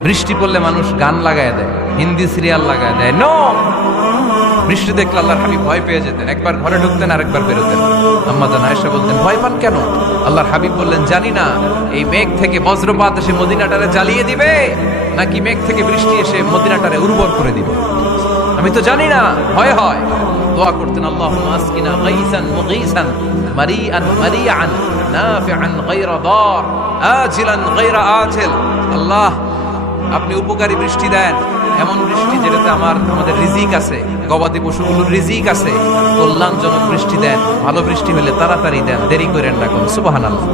বৃষ্টি পড়লে মানুষ গান লাগায় দেয়, হিন্দি সিরিয়াল লাগায় দেয়। নো, বৃষ্টি দেখলে আল্লাহর হাবিব ভয় পেয়ে যেতেন, একবার ঘরে ঢুকতেন আর একবার বেরোতেন। আম্মা জান আয়েশা বলতেন, ভয় পান কেন? আল্লাহর হাবিব বললেন, জানি না এই মেঘ থেকে বজ্রপাত এসে মদিনাটারে জ্বালিয়ে দিবে নাকি মেঘ থেকে বৃষ্টি এসে মদিনাটারে উর্বর করে দিবে, আমি তো জানি না, ভয় হয়। দোয়া করতেন, আল্লাহুম্মা আসকিনা গাইসান মুগীসান মারিআন মারিআন নাফিআন গায়রা দার আজিলান গায়রা আজিল। আল্লাহ, আপনি উপকারী বৃষ্টি দেন, এমন বৃষ্টি যেটাতে আমাদের রিজিক আছে, গবাদি পশুগুলোর রিজিক আছে। কল্যাণজনক বৃষ্টি দেন, ভালো বৃষ্টি হলে তাড়াতাড়ি দেন, দেরি করেন না। সুবহানাল্লাহ।